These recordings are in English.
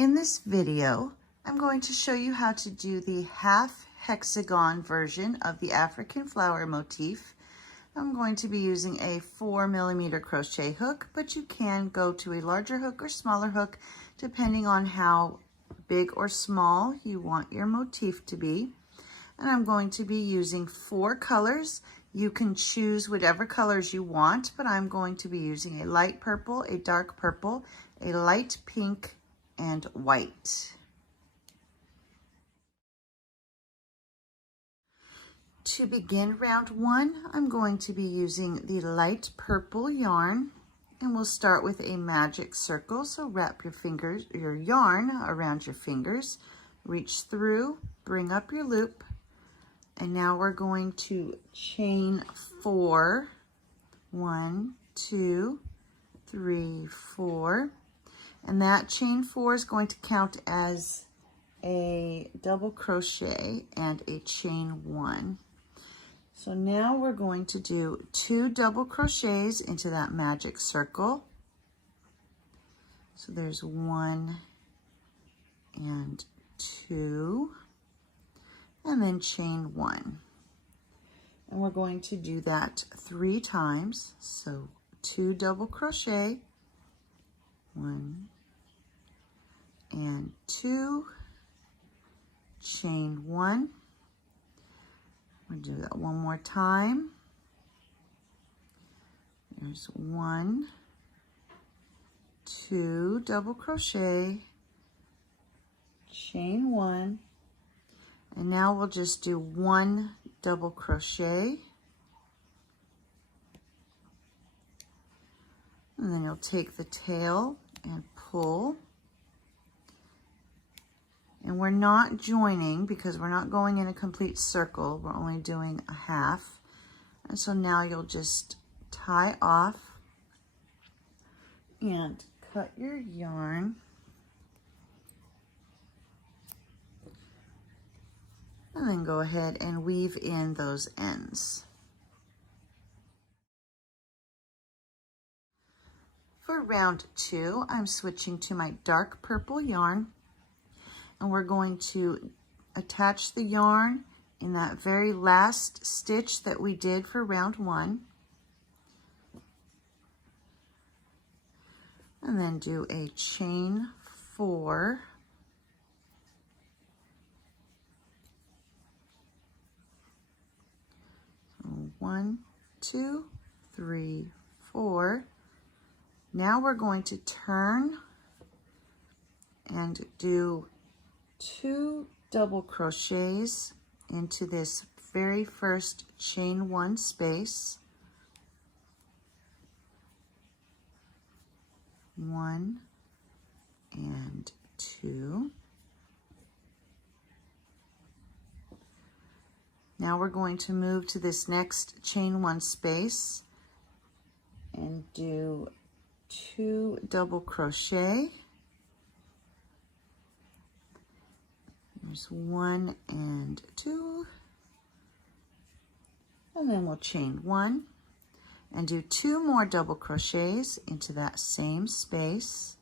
In this video, I'm going to show you how to do the half hexagon version of the African flower motif. I'm going to be using a 4mm crochet hook, but you can go to a larger hook or smaller hook depending on how big or small you want your motif to be. And I'm going to be using 4 colors. You can choose whatever colors you want, but I'm going to be using a light purple, a dark purple, a light pink, and white. To begin round 1, I'm going to be using the light purple yarn, and we'll start with a magic circle. So wrap your yarn around your fingers, reach through, bring up your loop, and now we're going to chain 4. 1, 2, 3, 4. And that chain 4 is going to count as a double crochet and a chain 1. So now we're going to do 2 double crochets into that magic circle. So there's 1 and 2, and then chain 1. And we're going to do that 3 times. So 2 double crochet, 1 and 2, chain 1. We'll do that one more time. There's 1, 2 double crochet, chain 1, and now we'll just do 1 double crochet, and then you'll take the tail and pull. And we're not joining because we're not going in a complete circle. We're only doing a half. And so now you'll just tie off and cut your yarn. And then go ahead and weave in those ends. For round 2, I'm switching to my dark purple yarn. And we're going to attach the yarn in that very last stitch that we did for round 1. And then do a chain 4. So 1, 2, 3, 4. Now we're going to turn and do 2 double crochets into this very first chain 1 space. 1 and 2. Now we're going to move to this next chain 1 space and do 2 double crochet. There's 1 and 2, and then we'll chain 1 and do 2 more double crochets into that same space.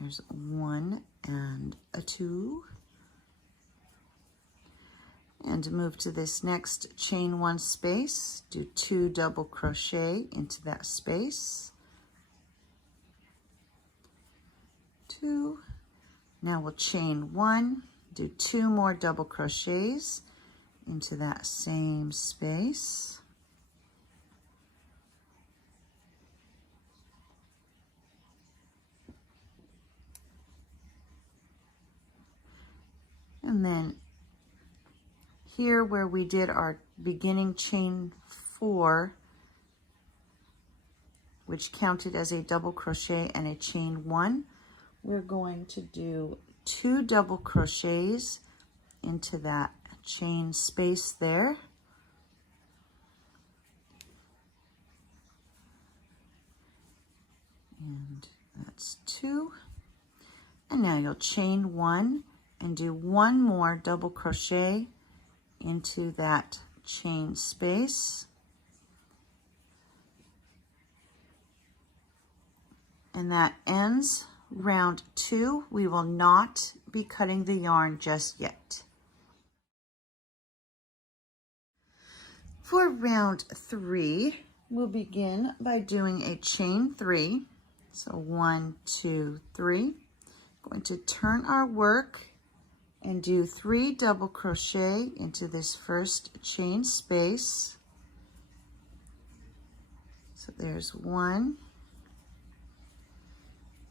There's 1 and a 2, and move to this next chain 1 space, do 2 double crochet into that space, 2. Now we'll chain 1, do 2 more double crochets into that same space. And then here where we did our beginning chain 4, which counted as a double crochet and a chain 1, we're going to do 2 double crochets into that chain space there. And that's 2. And now you'll chain 1 and do 1 more double crochet into that chain space. And that ends round 2, we will not be cutting the yarn just yet. For round 3, we'll begin by doing a chain 3. So 1, 2, 3. Going to turn our work and do 3 double crochet into this first chain space. So there's 1,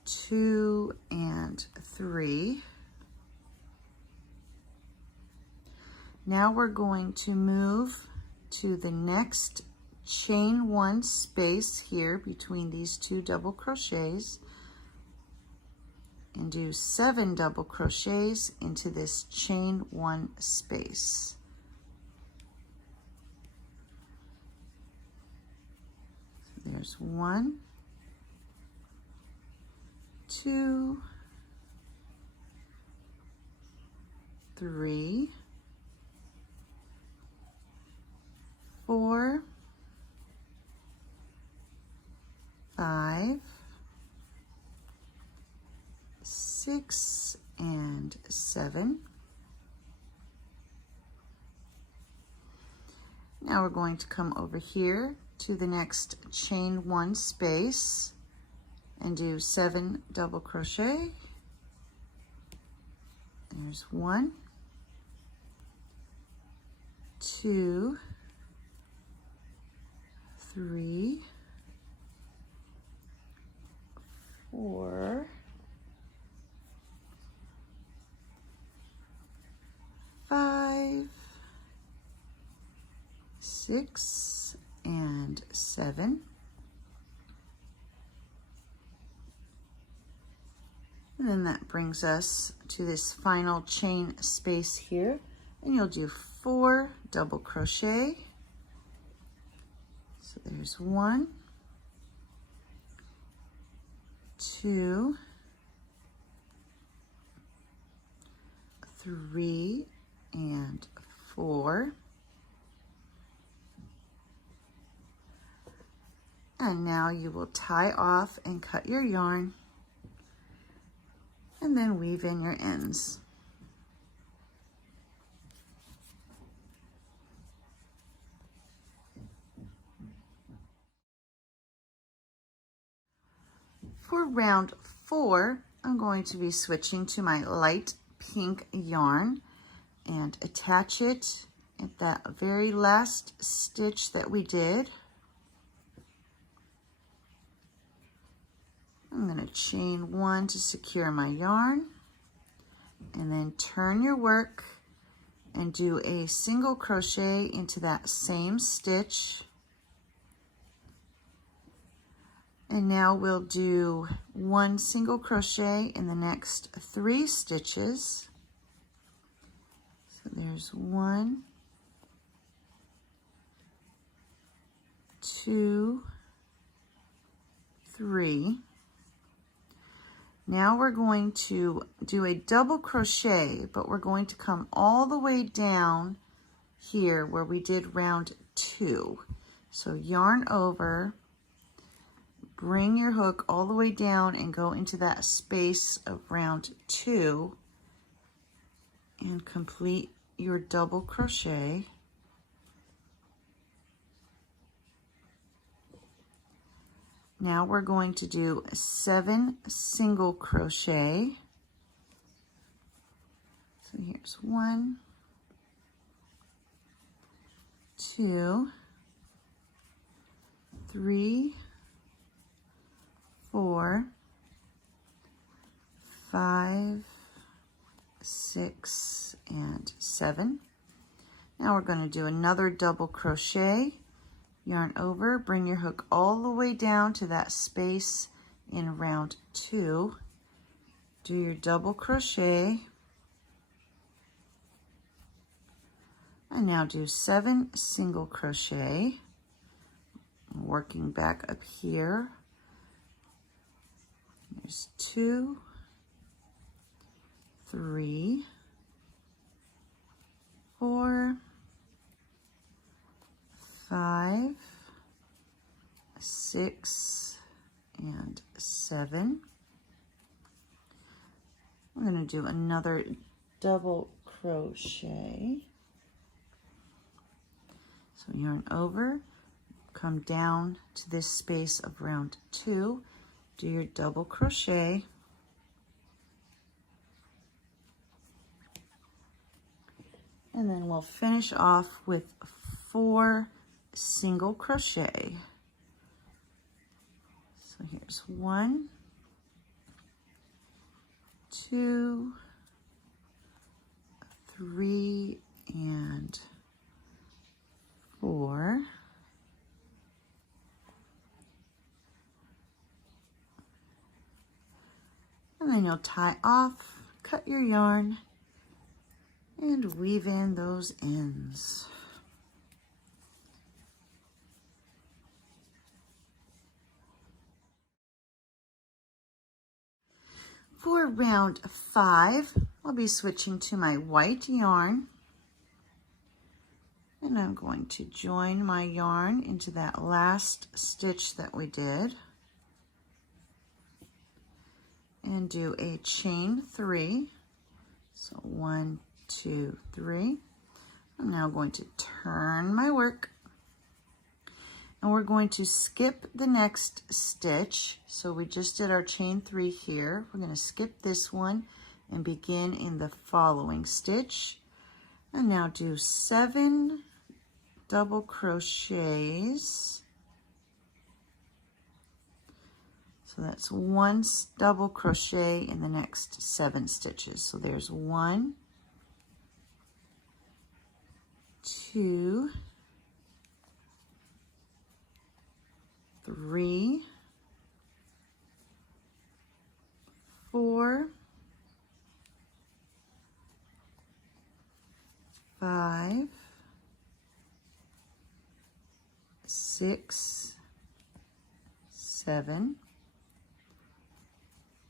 2, and 3. Now we're going to move to the next chain 1 space here between these 2 double crochets and do 7 double crochets into this chain 1 space. So there's 1, 2, 3, 4, 5, 6, and 7. Now we're going to come over here to the next chain 1 space and do 7 double crochet. There's 1, 2, 3, 4, 5, 6, and 7. And then that brings us to this final chain space here, and you'll do 4 double crochet. So there's 1, 2, 3, and 4. And now you will tie off and cut your yarn and then weave in your ends. For round 4, I'm going to be switching to my light pink yarn and attach it at that very last stitch that we did. I'm going to chain 1 to secure my yarn, and then turn your work and do a single crochet into that same stitch. And now we'll do 1 single crochet in the next 3 stitches. So there's 1, 2, 3. Now we're going to do a double crochet, but we're going to come all the way down here where we did round 2. So yarn over, bring your hook all the way down and go into that space of round 2 and complete your double crochet. Now we're going to do 7 single crochet. So here's 1, 2, 3, 4, 5, 6, and 7. Now we're going to do another double crochet. Yarn over, bring your hook all the way down to that space in round 2. Do your double crochet. And now do 7 single crochet. Working back up here. There's 2, 3, 4, 5, 6, and 7. I'm going to do another double crochet. So yarn over, come down to this space of round 2, do your double crochet, and then we'll finish off with 4 single crochet. So here's 1, 2, 3, and 4. And then you'll tie off, cut your yarn, and weave in those ends. For round 5, I'll be switching to my white yarn, and I'm going to join my yarn into that last stitch that we did and do a chain 3. So 1, 2, 3. I'm now going to turn my work, and we're going to skip the next stitch. So we just did our chain 3 here. We're going to skip this one and begin in the following stitch, and now do 7 double crochets. So that's 1 double crochet in the next 7 stitches. So there's 1, 2, 3, 4, 5, 6, 7.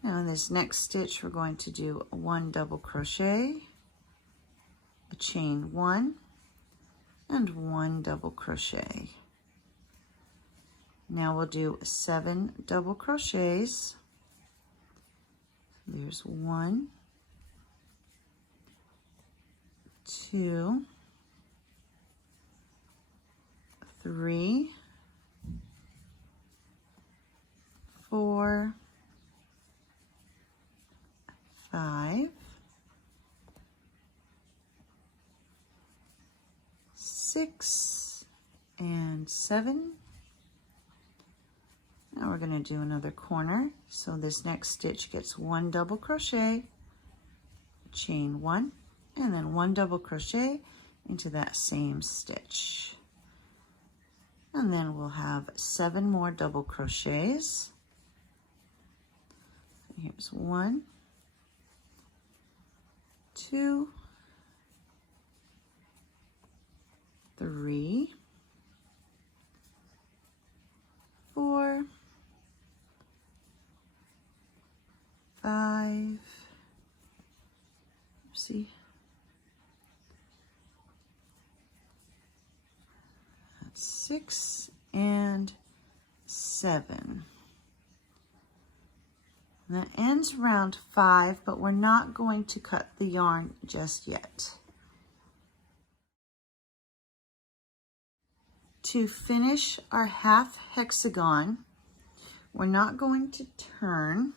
Now in this next stitch, we're going to do 1 double crochet, a chain 1, and 1 double crochet. Now we'll do 7 double crochets. There's 1, 2, 3, 4, 5, 6, and 7. Now we're going to do another corner. So this next stitch gets 1 double crochet, chain 1, and then 1 double crochet into that same stitch. And then we'll have 7 more double crochets. Here's 1, 2, 3, 4, 5, oopsie, that's 6 and 7. And that ends round 5, but we're not going to cut the yarn just yet. To finish our half hexagon, we're not going to turn,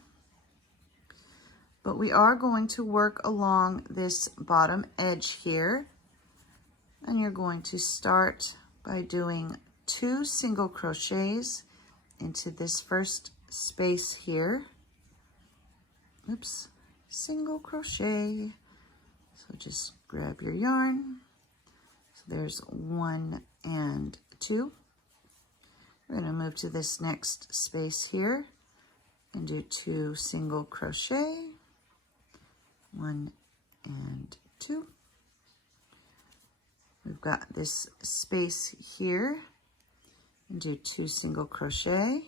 but we are going to work along this bottom edge here. And you're going to start by doing 2 single crochets into this first space here. Oops, single crochet. So just grab your yarn. So there's 1 and 2. We're going to move to this next space here and do 2 single crochet, 1 and 2. We've got this space here and do 2 single crochet,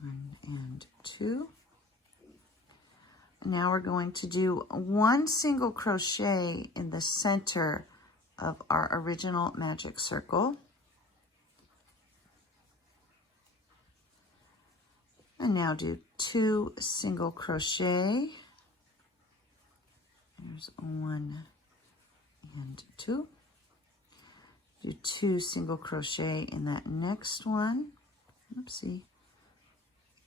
1 and 2. Now we're going to do 1 single crochet in the center of our original magic circle. And now do 2 single crochet. There's 1 and 2. Do 2 single crochet in that next one. Oopsie.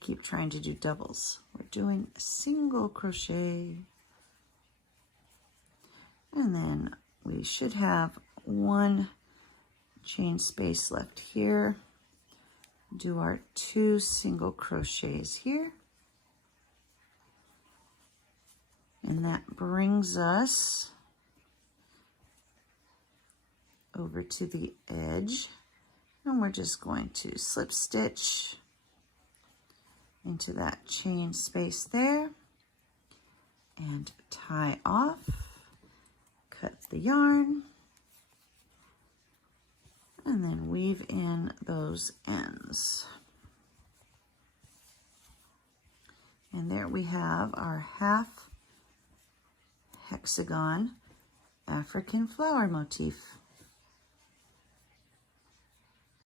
Keep trying to do doubles. We're doing a single crochet. And then we should have 1 chain space left here. Do our 2 single crochets here. And that brings us over to the edge. And we're just going to slip stitch into that chain space there and tie off, cut the yarn, and then weave in those ends. And there we have our half hexagon African flower motif.